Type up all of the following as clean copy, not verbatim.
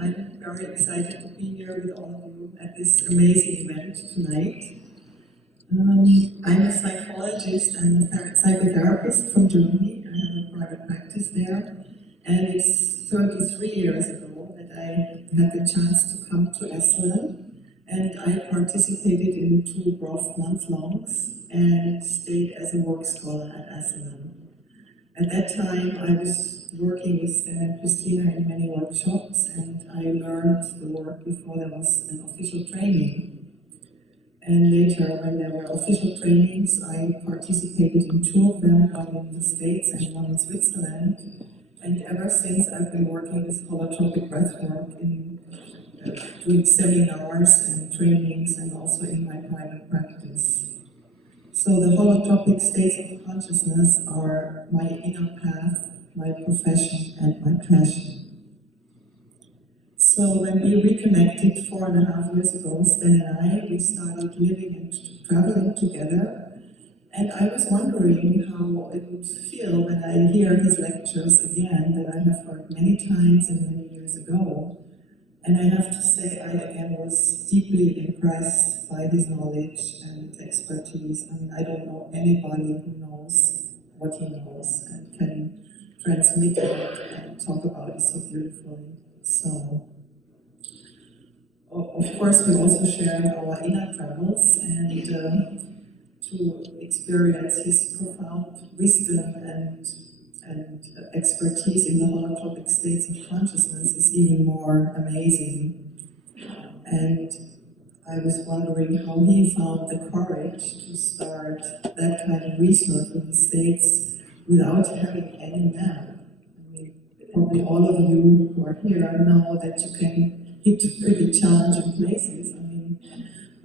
I'm very excited to be here with all of you at this amazing event tonight. I'm a psychologist and a psychotherapist from Germany. I have a private practice there, and it's 33 years ago that I had the chance to come to Esselen, and I participated in 2 growth month-longs and stayed as a work scholar at Esselen. At that time, I was working with Stan and Christina in many workshops, and I learned the work before there was an official training. And later, when there were official trainings, I participated in 2 of them, one in the States and one in Switzerland. And ever since, I've been working with holotropic breathwork in doing seminars and trainings, and also in my private practice. So the holotropic states of consciousness are my inner path, my profession, and my passion. So when we reconnected 4.5 years ago, Stan and I, we started living and traveling together. And I was wondering how it would feel when I hear his lectures again, that I have heard many times and many years ago. And I have to say, I again was deeply impressed by his knowledge and expertise. I mean, I don't know anybody who knows what he knows and can transmit it and talk about it so beautifully. So, of course, we also shared our inner travels and to experience his profound wisdom and expertise in the holotropic states of consciousness is even more amazing. And I was wondering how he found the courage to start that kind of research in the States without having any map. I mean, probably all of you who are here know that you can hit pretty challenging places. I mean,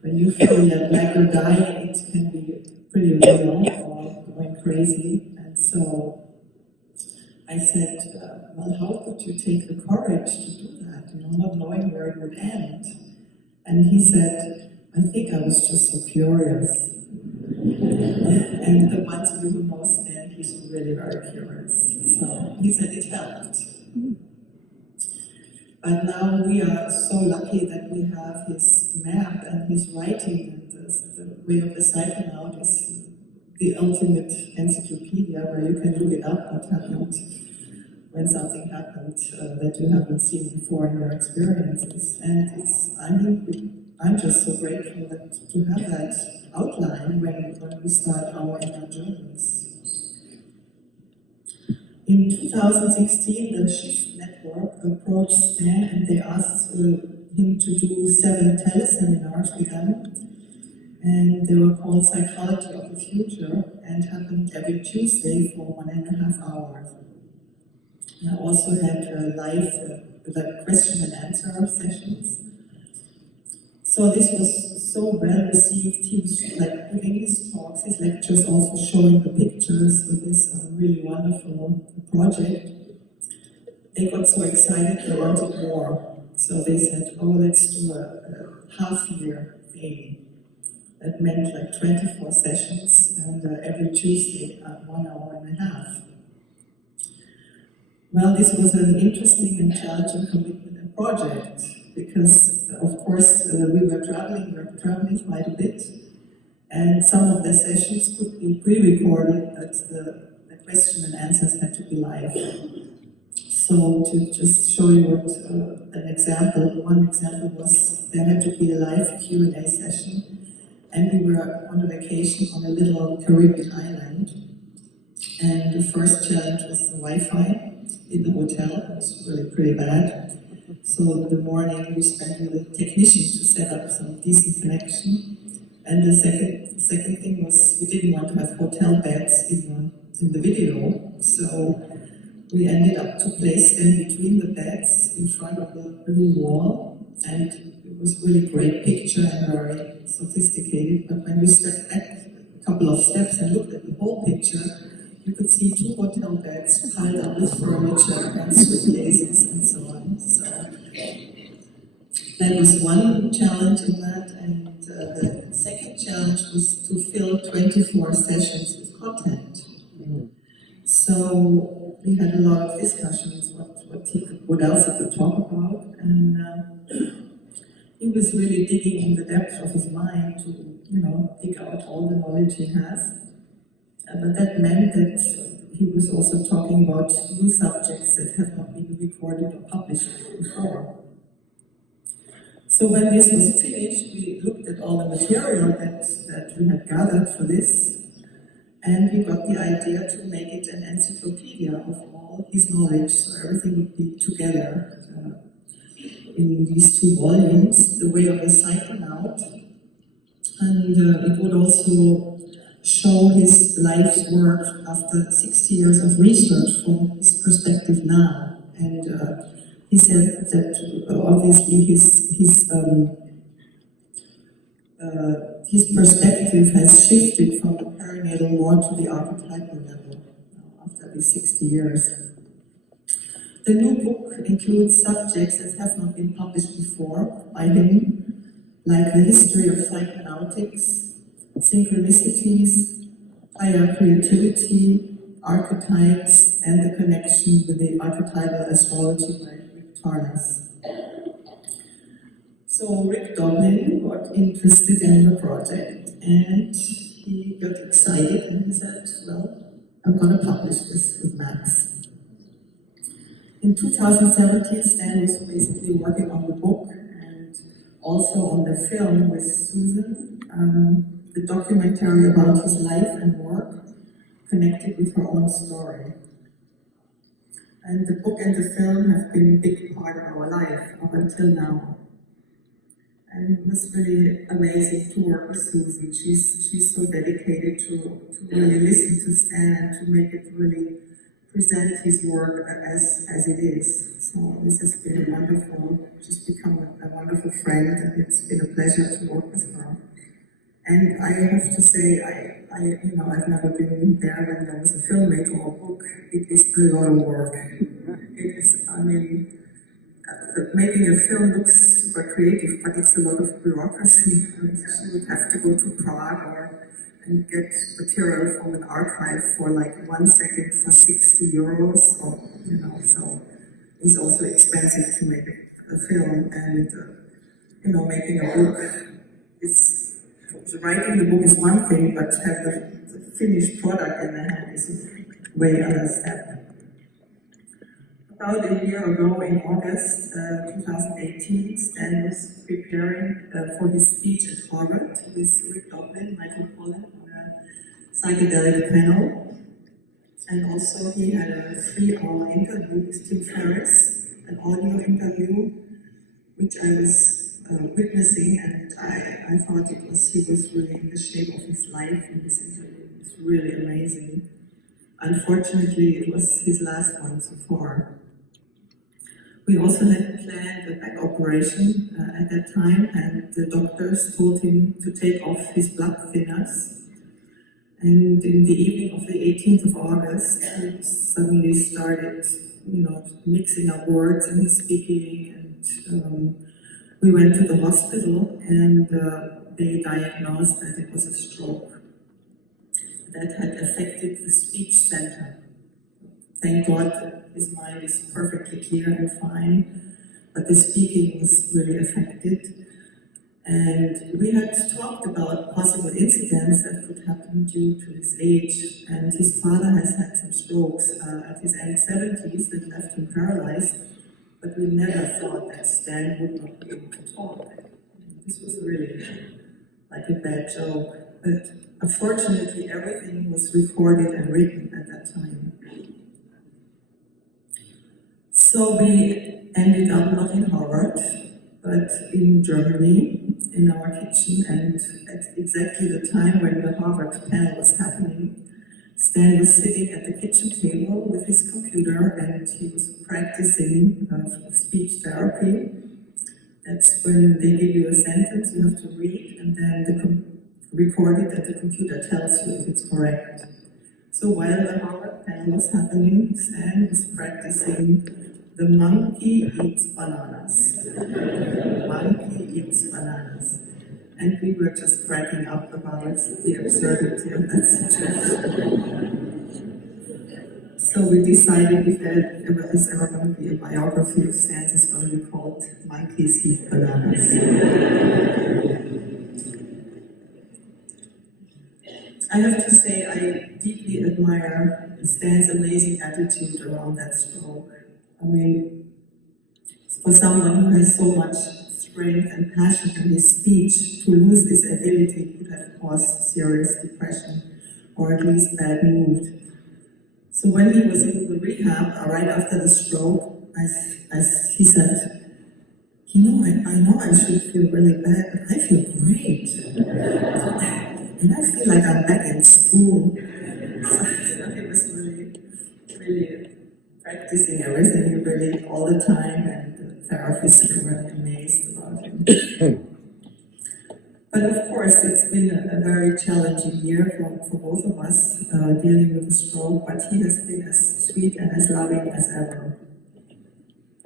when you feel that like you're dying, it can be pretty real or going crazy. And so I said, well, how could you take the courage to do that, not knowing where it would end? And he said, I think I was just so curious. And the ones of you who know Stan, he's really very curious. So he said it helped. But now we are so lucky that we have his map and his writing, and the way of the cycle out is the ultimate encyclopedia where you can look it up what happened when something happened that you haven't seen before in your experiences. And I'm just so grateful to have that outline when we start our inner journeys. In 2016, the Shift Network approached Stan and they asked him to do 7 teleseminars with them. And they were called Psychology of the Future and happened every Tuesday for 1.5 hours. I also had live question and answer sessions. So this was so well received. He was like giving his talks, his lectures, also showing the pictures with this really wonderful project. They got so excited they wanted more. So they said, oh, let's do a half-year thing. That meant like 24 sessions and every Tuesday 1.5 hours. Well, this was an interesting and challenging commitment and project because, of course, we were traveling quite a bit, and some of the sessions could be pre-recorded, but the question and answers had to be live. So to just show you what, one example was there had to be a live Q&A session, and we were on a vacation on a little Caribbean island, and the first challenge was the Wi-Fi in the hotel. It was really pretty bad. So in the morning we spent with a technician to set up some decent connection. And the second thing was we didn't want to have hotel beds in the video. So we ended up to place them between the beds in front of the blue wall. And it was really great picture and very sophisticated. But when we stepped back a couple of steps and looked at the whole picture, you could see 2 hotel beds piled up with furniture and suitcases and so on. So that was one challenge in that, and the second challenge was to fill 24 sessions with content. So we had a lot of discussions what else he could talk about, and he was really digging in the depths of his mind to, dig out all the knowledge he has. But that meant that he was also talking about new subjects that have not been recorded or published before. So when this was finished, we looked at all the material that we had gathered for this, and we got the idea to make it an encyclopedia of all his knowledge, so everything would be together in these 2 volumes, The Way of a Psychonaut, and it would also show his life's work after 60 years of research from his perspective now. And he said that obviously his perspective has shifted from the perinatal more to the archetypal level after these 60 years. The new book includes subjects that have not been published before by him, like the history of psychonautics, synchronicities, higher creativity, archetypes, and the connection with the archetypal astrology by Rick Tarnas. So Rick Doblin got interested in the project, and he got excited and he said, well, I'm going to publish this with Max. In 2017, Stan was basically working on the book and also on the film with Susan, the documentary about his life and work connected with her own story. And the book and the film have been a big part of our life up until now. And it was really amazing to work with Susan. She's so dedicated to really listen to Stan and to make it really present his work as it is. So this has been wonderful. She's become a wonderful friend, and it's been a pleasure to work with her. And I have to say, I've never been there when there was a filmmaker or book. It is a lot of work. It is, making a film looks super creative, but it's a lot of bureaucracy. She would have to go to Prague and get material from an archive for like 1 second for 60 euros, or, so it's also expensive to make a film, and, making a book writing the book is one thing, but to have the finished product in the hand is a way other step. About a year ago, in August 2018, Stan was preparing for his speech at Harvard with Rick Doblin, Michael Pollan, on a psychedelic panel. And also he had a 3-hour interview with Tim Ferriss, an audio interview, which I was witnessing, and I thought he was really in the shape of his life in this interview. It was really amazing. Unfortunately, it was his last one so far. We also had planned a back operation at that time, and the doctors told him to take off his blood thinners. And in the evening of the 18th of August, he suddenly started, mixing up words in his speaking, and we went to the hospital, and they diagnosed that it was a stroke that had affected the speech center. Thank God his mind is perfectly clear and fine, but the speaking was really affected. And we had talked about possible incidents that could happen due to his age, and his father has had some strokes at his end 70s that left him paralyzed, but we never thought that Stan would not be able to talk. This was really like a bad joke, but unfortunately everything was recorded and written at that time. So we ended up not in Harvard, but in Germany, in our kitchen, and at exactly the time when the Harvard panel was happening, Stan was sitting at the kitchen table with his computer, and he was practicing speech therapy. That's when they give you a sentence you have to read, and then record it, and the computer tells you if it's correct. So while the Harvard panel was happening, Stan was practicing "The monkey eats bananas." The monkey eats bananas. And we were just cracking up about the absurdity of that situation. So we decided if there is ever going to be a biography of Stan's, it's going to be called Monkeys Eat Bananas. I have to say I deeply admire Stan's amazing attitude around that stroke. I mean, for someone who has so much strength and passion in his speech, to lose this ability could have caused serious depression or at least bad mood. So when he was in the rehab, right after the stroke, he said, I know I should feel really bad, but I feel great. And I feel like I'm back in school. So he was really practicing everything really all the time, and the therapists were really amazed about him. But of course, it's been a very challenging year for both of us dealing with the stroke, but he has been as sweet and as loving as ever.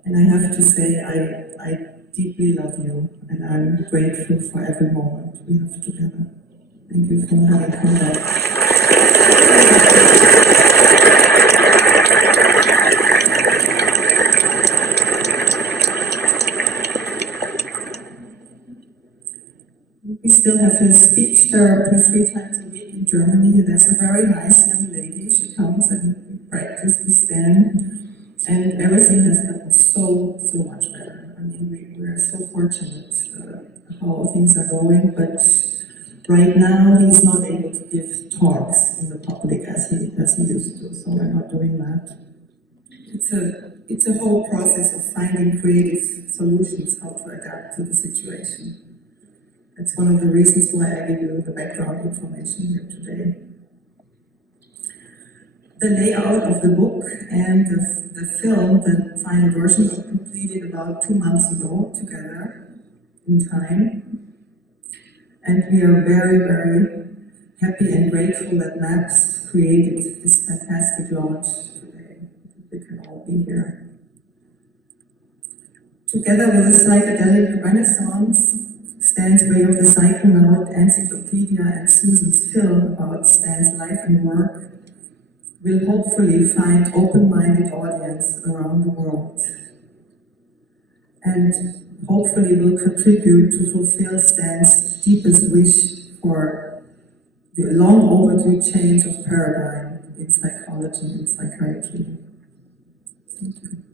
And I have to say, I deeply love you, and I'm grateful for every moment we have together. Thank you for having come back. We still have a speech therapy 3 times a week in Germany. There's a very nice young lady. She comes and we practice with Stan, and everything has gotten so much better. I mean, we are so fortunate how things are going, but right now he's not able to give talks in the public as he used to, so we're not doing that. It's a whole process of finding creative solutions how to adapt to the situation. That's one of the reasons why I give you the background information here today. The layout of the book and the film, the final version, was completed about 2 months ago together in time. And we are very, very happy and grateful that MAPS created this fantastic launch today. We can all be here. Together with the Psychedelic Renaissance, Stan's Way of the Psychonaut, Encyclopedia, and Susan's film about Stan's life and work will hopefully find open-minded audience around the world, and hopefully will contribute to fulfill Stan's deepest wish for the long overdue change of paradigm in psychology and psychiatry. Thank you.